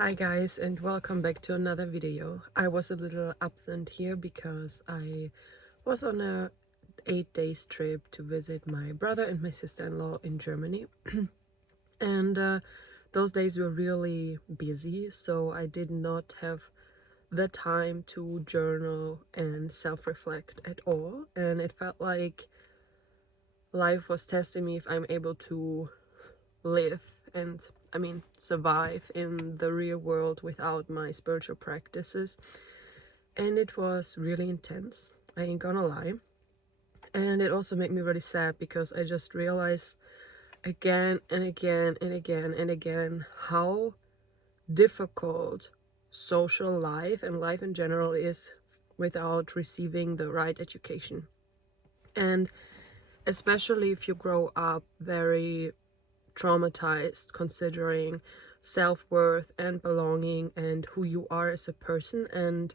Hi guys, and welcome back to another video. I was a little absent here because I was on a 8 days trip to visit my brother and my sister-in-law in Germany. And those days were really busy, so I did not have the time to journal and self-reflect at all. And it felt like life was testing me if I'm able to live and survive in the real world without my spiritual practices. And it was really intense, I ain't gonna lie. And it also made me really sad because I just realized again and again and again and again how difficult social life and life in general is without receiving the right education. And especially if you grow up very traumatized, considering self-worth and belonging and who you are as a person, and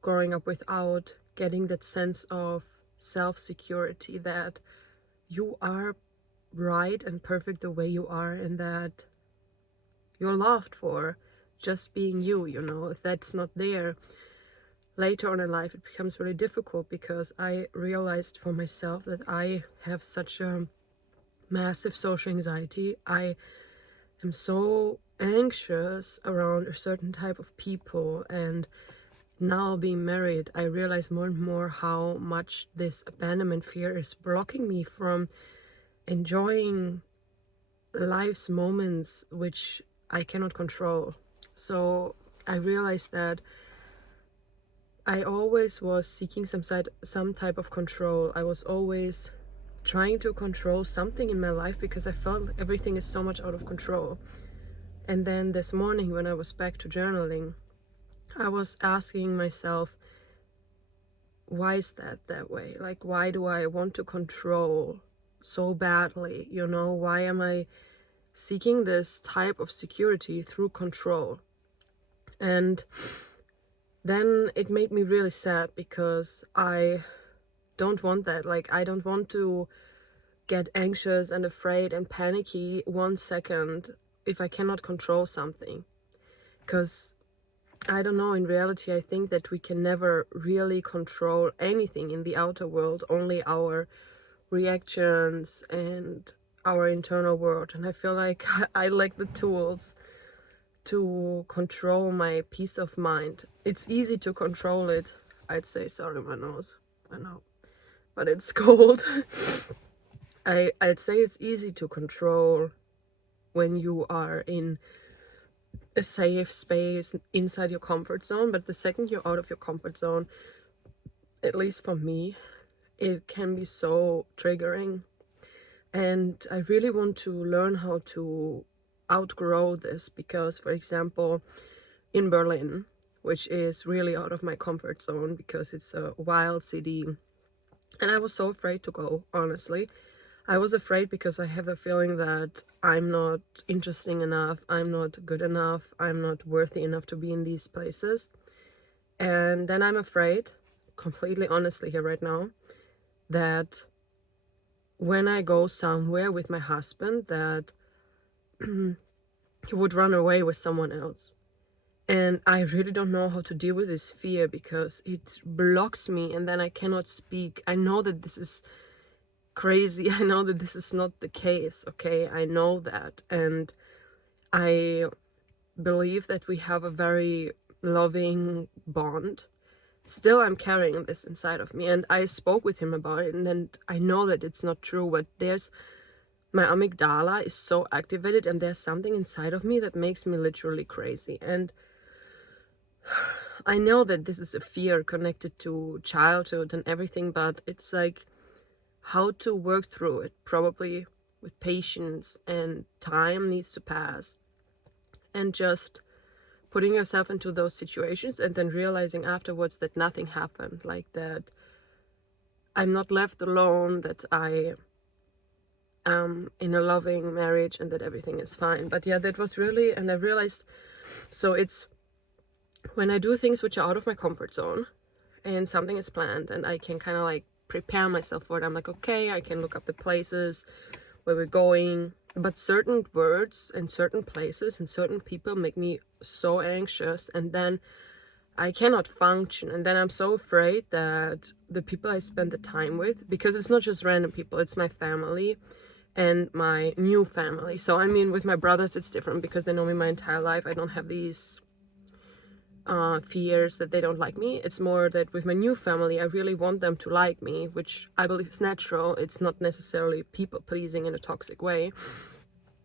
growing up without getting that sense of self-security that you are right and perfect the way you are, and that you're loved for just being you, if that's not there later on in life, it becomes really difficult, because I realized for myself that I have such a massive social anxiety. I am so anxious around a certain type of people, and now being married, I realize more and more how much this abandonment fear is blocking me from enjoying life's moments which I cannot control. So I realized that I always was seeking some type of control. I was always trying to control something in my life because I felt everything is so much out of control. And then this morning when I was back to journaling, I was asking myself, why is that way? Like, why do I want to control so badly? Why am I seeking this type of security through control? And then it made me really sad because I don't want that. Like, I don't want to get anxious and afraid and panicky 1 second if I cannot control something. Because I don't know, in reality, I think that we can never really control anything in the outer world, only our reactions and our internal world. And I feel like I lack the tools to control my peace of mind. It's easy to control it, I'd say. Sorry, my nose. I know, but it's cold. I'd say it's easy to control when you are in a safe space inside your comfort zone, but the second you're out of your comfort zone, at least for me, it can be so triggering. And I really want to learn how to outgrow this, because, for example, in Berlin, which is really out of my comfort zone because it's a wild city, and I was so afraid to go, honestly. I was afraid because I have the feeling that I'm not interesting enough, I'm not good enough, I'm not worthy enough to be in these places. And then I'm afraid, completely honestly here right now, that when I go somewhere with my husband, that he would run away with someone else. And I really don't know how to deal with this fear because it blocks me, and then I cannot speak. I know that this is crazy. I know that this is not the case, okay? I know that. And I believe that we have a very loving bond. Still, I'm carrying this inside of me, and I spoke with him about it, and then I know that it's not true, but my amygdala is so activated, and there's something inside of me that makes me literally crazy. And I know that this is a fear connected to childhood and everything, but it's like how to work through it, probably with patience, and time needs to pass, and just putting yourself into those situations and then realizing afterwards that nothing happened, like that I'm not left alone, that I am in a loving marriage and that everything is fine. But yeah, that was really, and I realized, so it's when I do things which are out of my comfort zone and something is planned and I can kind of like prepare myself for it. I'm like, okay, I can look up the places where we're going, but certain words and certain places and certain people make me so anxious, and then I cannot function, and then I'm so afraid that the people I spend the time with, because it's not just random people, it's my family and my new family. So I mean, with my brothers it's different because they know me my entire life. I don't have these fears that they don't like me. It's more that with my new family I really want them to like me, which I believe is natural. It's not necessarily people pleasing in a toxic way.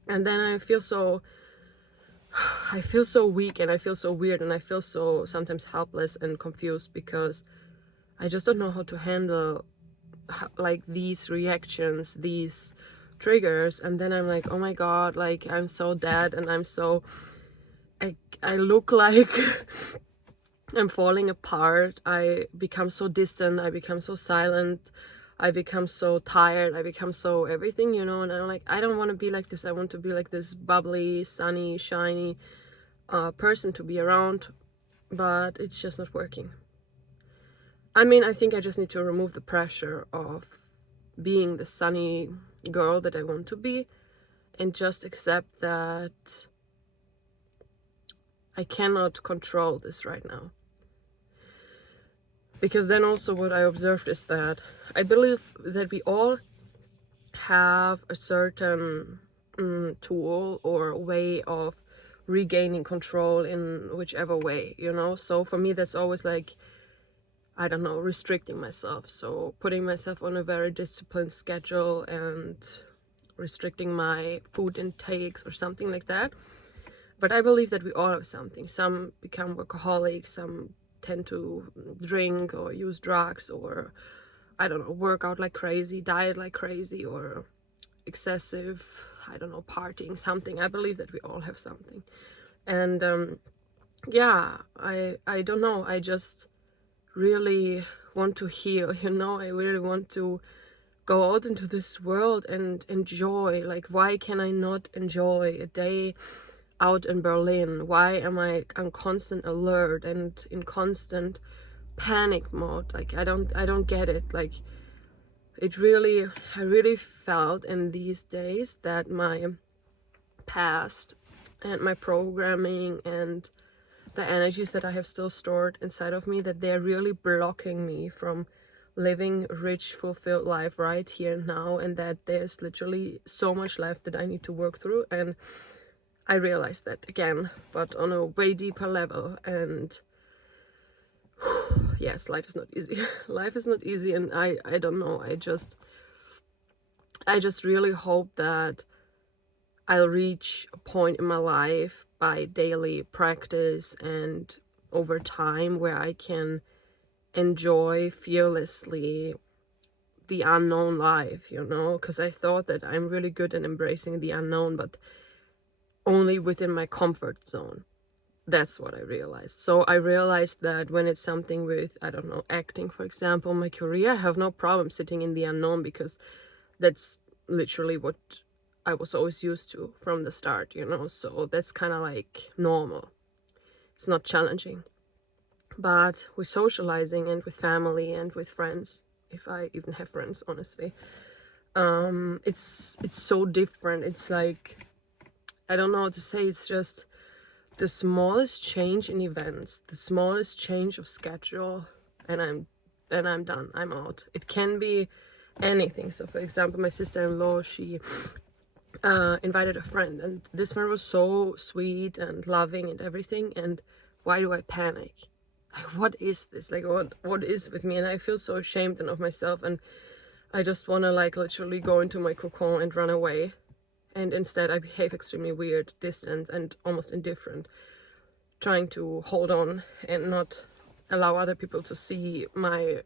And then I feel so weak, and I feel so weird, and I feel so sometimes helpless and confused because I just don't know how to handle like these reactions, these triggers. And then I'm like, oh my god, like I'm so dead, and I look like I'm falling apart. I become so distant, I become so silent, I become so tired, I become so everything, you know. And I'm like, I don't want to be like this. I want to be like this bubbly, sunny, shiny person to be around, but it's just not working. I mean, I think I just need to remove the pressure of being the sunny girl that I want to be, and just accept that I cannot control this right now. Because then also what I observed is that I believe that we all have a certain tool or way of regaining control in whichever way, you know. So for me that's always like, I don't know, restricting myself. So putting myself on a very disciplined schedule and restricting my food intakes or something like that. But I believe that we all have something. Some become workaholics, some tend to drink or use drugs, or I don't know, work out like crazy, diet like crazy, or excessive, I don't know, partying, something. I believe that we all have something. And yeah, I don't know, I just really want to heal, you know. I really want to go out into this world and enjoy. Like, why can I not enjoy a day out in Berlin? Why am I on constant alert and in constant panic mode? Like, I don't get it. Like, I really felt in these days that my past and my programming and the energies that I have still stored inside of me, that they're really blocking me from living a rich, fulfilled life right here and now, and that there's literally so much left that I need to work through. And I realized that again, but on a way deeper level. And yes, life is not easy. Life is not easy, and I don't know, I just really hope that I'll reach a point in my life by daily practice and over time where I can enjoy fearlessly the unknown life, you know. Because I thought that I'm really good at embracing the unknown, but only within my comfort zone. That's what I realized. So I realized that when it's something with, I don't know, acting, for example, my career, I have no problem sitting in the unknown, because that's literally what I was always used to from the start, you know. So that's kind of like normal. It's not challenging. But with socializing and with family and with friends, if I even have friends, honestly, it's so different. It's like, I don't know how to say. It's just the smallest change in events, the smallest change of schedule, and I'm done. I'm out. It can be anything. So for example, my sister-in-law, she invited a friend, and this friend was so sweet and loving and everything, and why do I panic? Like, what is this? Like, what is with me? And I feel so ashamed and of myself, and I just want to like literally go into my cocon and run away. And instead I behave extremely weird, distant, and almost indifferent, trying to hold on and not allow other people to see my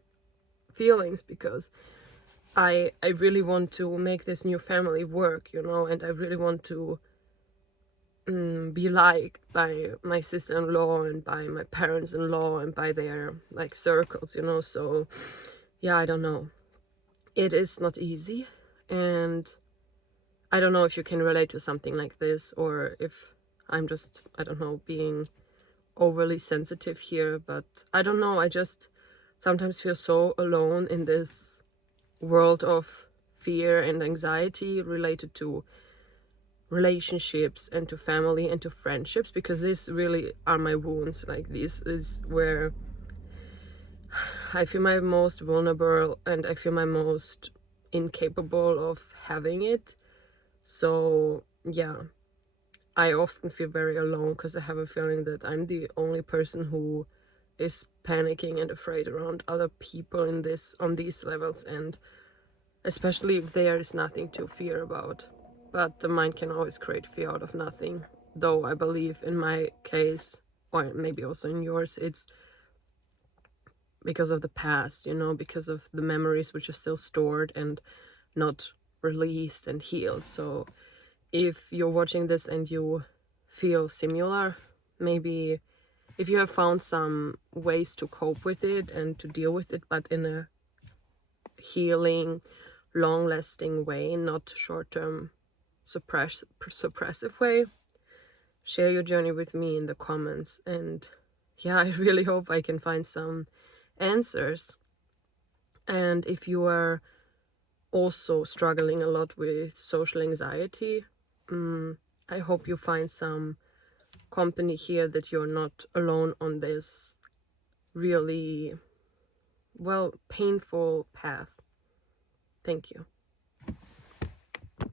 feelings, because I really want to make this new family work, you know. And I really want to be liked by my sister-in-law and by my parents-in-law and by their like circles, you know. So yeah, I don't know, it is not easy. And I don't know if you can relate to something like this, or if I'm just, I don't know, being overly sensitive here. But I don't know, I just sometimes feel so alone in this world of fear and anxiety related to relationships and to family and to friendships, because these really are my wounds. Like, this is where I feel my most vulnerable and I feel my most incapable of having it. So yeah, I often feel very alone because I have a feeling that I'm the only person who is panicking and afraid around other people in this, on these levels, and especially if there is nothing to fear about. But the mind can always create fear out of nothing. Though I believe in my case, or maybe also in yours, it's because of the past, you know, because of the memories which are still stored and not released and healed. So if you're watching this and you feel similar, maybe if you have found some ways to cope with it and to deal with it, but in a healing, long-lasting way, not short-term suppressive way, share your journey with me in the comments. And yeah, I really hope I can find some answers. And if you are also struggling a lot with social anxiety, I hope you find some company here, that you're not alone on this really, well, painful path. Thank you.